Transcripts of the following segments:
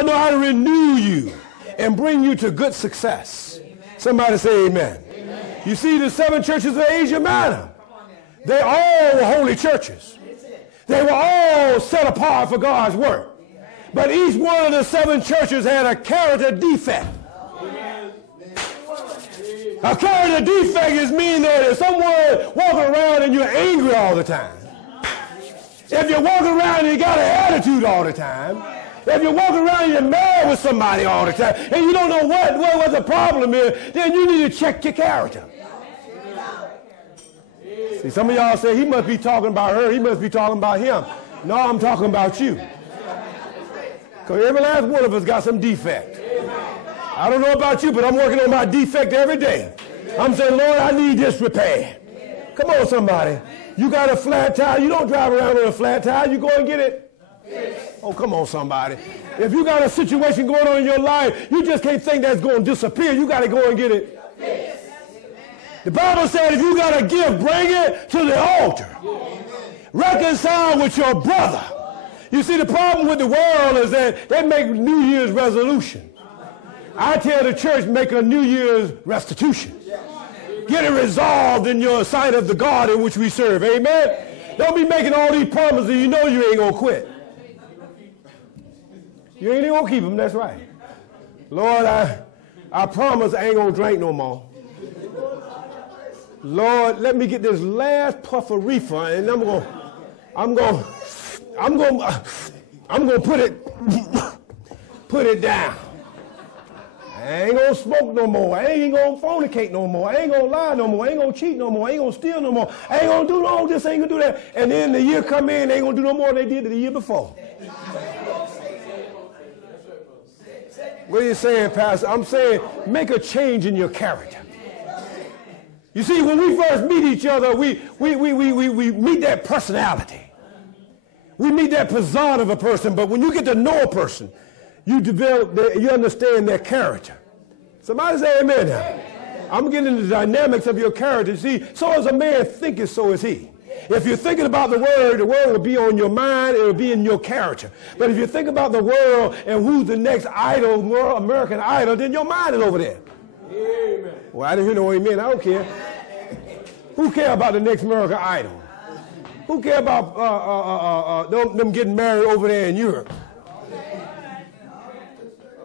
God know how to renew you and bring you to good success. Amen. Somebody say amen. Amen. You see, the 7 churches of Asia Minor, they all were holy churches. They were all set apart for God's work. But each one of the 7 churches had a character defect. A character defect is mean that if someone walking around and you're angry all the time, if you're walking around and you got an attitude all the time, if you're walking around and you're mad with somebody all the time, and you don't know what the problem is, then you need to check your character. See, some of y'all say, he must be talking about her, he must be talking about him. No, I'm talking about you. Because every last one of us got some defect. I don't know about you, but I'm working on my defect every day. I'm saying, Lord, I need this repair. Come on, somebody. You got a flat tire. You don't drive around on a flat tire. You go and get it. Oh, come on, somebody. If you got a situation going on in your life, you just can't think that's going to disappear. You got to go and get it. The Bible said if you got a gift, bring it to the altar. Reconcile with your brother. You see, the problem with the world is that they make New Year's resolution. I tell the church, make a New Year's restitution. Get it resolved in your sight of the God in which we serve. Amen? Don't be making all these promises you know you ain't going to quit. You ain't even going to keep them, that's right. Lord, I promise I ain't going to drink no more. Lord, let me get this last puff of reefer, and I'm going to put it down. I ain't gonna smoke no more. I ain't gonna fornicate no more. I ain't gonna lie no more. I ain't gonna cheat no more. I ain't gonna steal no more. I ain't gonna do no this, I ain't gonna do that. And then the year come in, they ain't gonna do no more than they did the year before. What are you saying, Pastor? I'm saying make a change in your character. You see, when we first meet each other, we meet that personality. We meet that persona of a person, but when you get to know a person, you understand their character. Somebody say amen now. I'm getting into the dynamics of your character. See, so as a man thinketh, so is he. If you're thinking about the word will be on your mind, it will be in your character. But if you think about the world and who's the next idol, American Idol, then your mind is over there. Amen. Well, I didn't hear no amen. I don't care. Who cares about the next American Idol? Who cares about them getting married over there in Europe?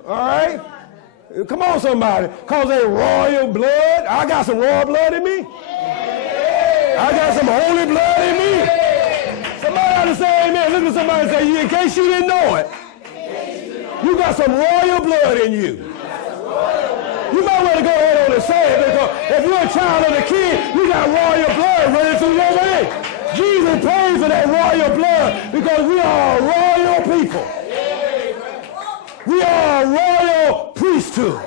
All right? Come on, somebody. Because they royal blood. I got some royal blood in me. I got some holy blood in me. Somebody ought to say amen. Look at somebody and say, in case you didn't know it, you got some royal blood in you. You might want to go ahead on and say it, because if you're a child of the King, you got royal blood running through your veins. Jesus paid for that royal blood because we are a royal people. We are a royal priesthood,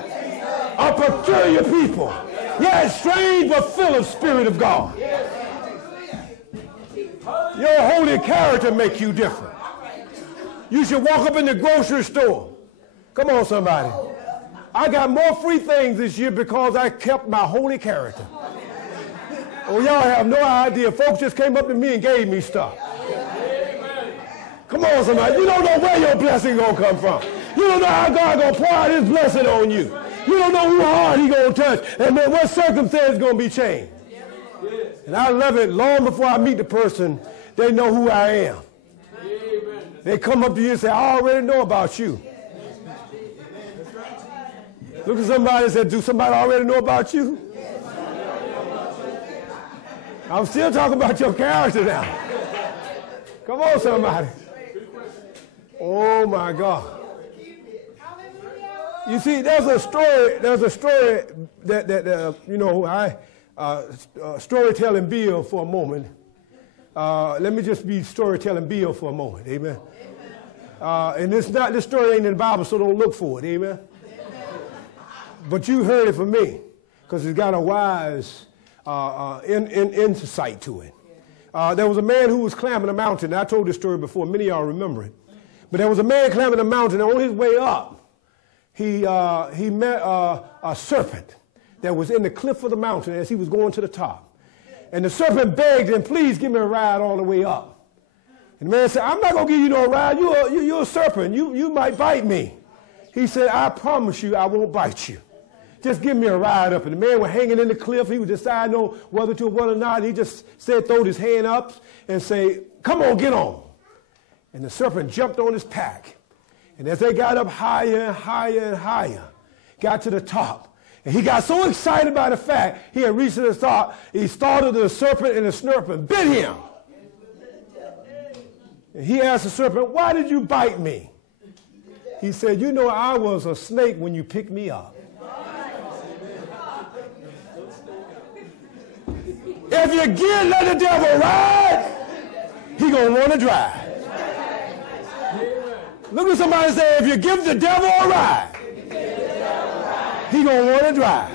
a peculiar people. Yet strange but full of Spirit of God. Your holy character makes you different. You should walk up in the grocery store. Come on, somebody. I got more free things this year because I kept my holy character. Oh, y'all have no idea. Folks just came up to me and gave me stuff. Come on, somebody. You don't know where your blessing going to come from. You don't know how God going to pour out his blessing on you. You don't know who hard he going to touch and then what circumstance is going to be changed. And I love it. Long before I meet the person, they know who I am. They come up to you and say, I already know about you. Look at somebody and say, do somebody already know about you? I'm still talking about your character now. Come on, somebody. Oh, my God. You see, there's a story that you know, storytelling Bill for a moment. Let me just be storytelling Bill for a moment. Amen. And this story ain't in the Bible, so don't look for it. Amen. But you heard it from me because it's got a wise insight to it. There was a man who was climbing a mountain. I told this story before. Many of y'all remember it. But there was a man climbing a mountain, and on his way up, he met a serpent that was in the cliff of the mountain as he was going to the top. And the serpent begged him, please give me a ride all the way up. And the man said, I'm not going to give you no ride. You're a serpent. You might bite me. he said, I promise you I won't bite you. Just give me a ride up. And the man was hanging in the cliff. He was deciding on whether to or not. He just said, throw his hand up and say, come on, get on. And the serpent jumped on his pack. And as they got up higher and higher and higher, got to the top. And he got so excited by the fact he had reached the top, he started the serpent, and the serpent bit him. And he asked the serpent, why did you bite me? He said, you know, I was a snake when you picked me up. If you let the devil ride, he going to want to drive. Look at somebody say, if you give the devil a ride, he going to want to drive.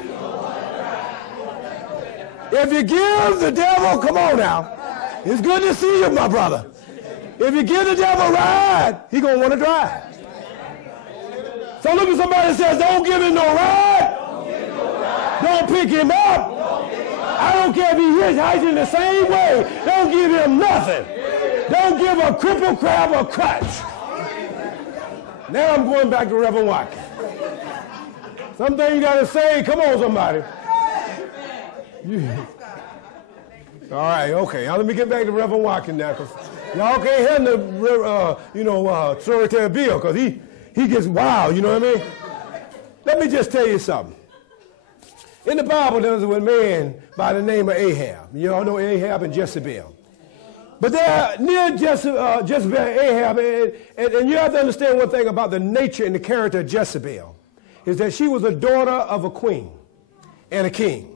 If you give the devil, come on now, it's good to see you, my brother. If you give the devil a ride, he going to want to drive. So look at somebody that says, don't give him no ride. Don't pick him up. I don't care if he hitchhiking the same way. Don't give him nothing. Don't give a crippled crab a crutch. Now I'm going back to Reverend Watkins. Something you got to say. Come on, somebody. Yeah. All right, okay. Now let me get back to Reverend Watkins now, because y'all can't handle the, Secretary Bill, because he gets wild, you know what I mean? Let me just tell you something. In the Bible, there was a man by the name of Ahab. You all know Ahab and Jezebel. But they're near Jezebel and Ahab, and you have to understand one thing about the nature and the character of Jezebel, is that she was a daughter of a queen and a king.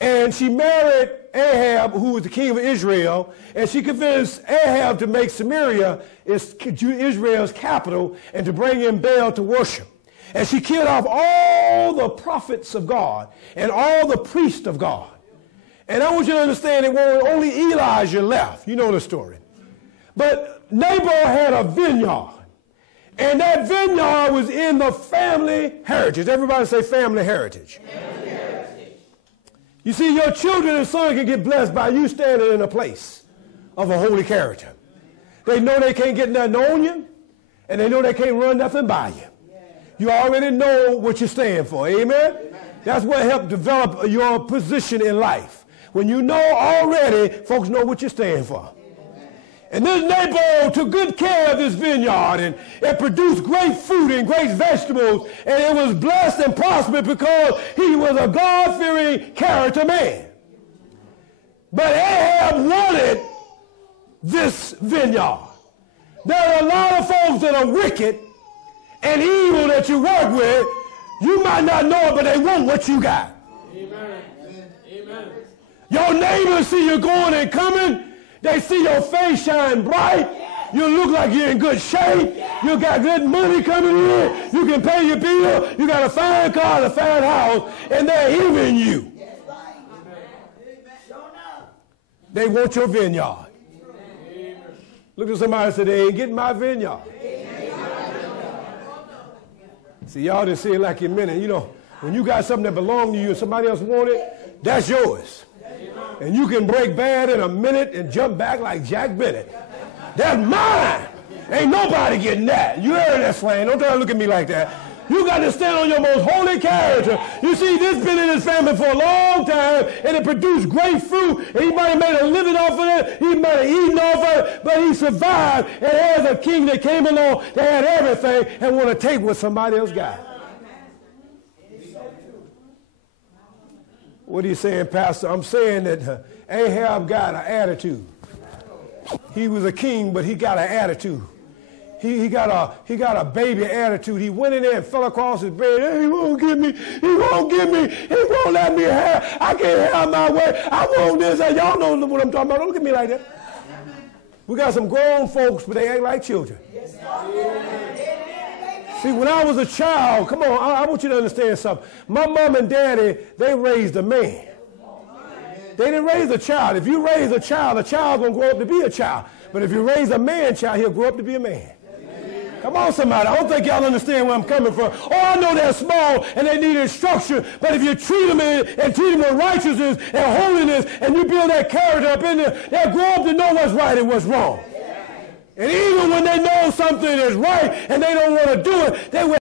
And she married Ahab, who was the king of Israel, and she convinced Ahab to make Samaria Israel's capital and to bring in Baal to worship. And she killed off all the prophets of God and all the priests of God. And I want you to understand that only Elijah left. You know the story. But Nabal had a vineyard. And that vineyard was in the family heritage. Everybody say family heritage. Family heritage. You see, your children and sons can get blessed by you standing in a place of a holy character. They know they can't get nothing on you, and they know they can't run nothing by you. You already know what you stand for. Amen? That's what helped develop your position in life. When you know already, folks know what you stand for. And this Nabal took good care of this vineyard, and it produced great fruit and great vegetables, and it was blessed and prosperous because he was a God-fearing character man. But Ahab wanted this vineyard. There are a lot of folks that are wicked and evil that you work with. You might not know it, but they want what you got. Amen. Amen. Your neighbors see you going and coming. They see your face shine bright. You look like you're in good shape. You got good money coming in. You can pay your bill. You got a fine car, a fine house, and they're hearing you. They want your vineyard. Look at somebody and say, they ain't getting my vineyard. See, y'all just say it like you meant it. You know, when you got something that belongs to you and somebody else wants it, that's yours. And you can break bad in a minute and jump back like Jack Bennett. That's mine. Ain't nobody getting that. You heard that slang. Don't try to look at me like that. You got to stand on your most holy character. You see, this been in his family for a long time, and it produced great fruit. And he might have made a living off of it. He might have eaten off of it, but he survived. And there's a king that came along that had everything and want to take what somebody else got. What are you saying, Pastor? I'm saying that Ahab got an attitude. He was a king, but he got an attitude. He got a baby attitude. He went in there and fell across his bed. Hey, he won't give me. He won't give me. He won't let me have. I can't have my way. I want this. Y'all know what I'm talking about. Don't look at me like that. We got some grown folks, but they act like children. See, when I was a child, come on, I want you to understand something. My mom and daddy, they raised a man. They didn't raise a child. If you raise a child going to grow up to be a child. But if you raise a man child, he'll grow up to be a man. Come on, somebody. I don't think y'all understand where I'm coming from. Oh, I know they're small and they need instruction, but if you treat them and treat them with righteousness and holiness and you build that character up in there, they'll grow up to know what's right and what's wrong. And even when they know something is right and they don't want to do it, they will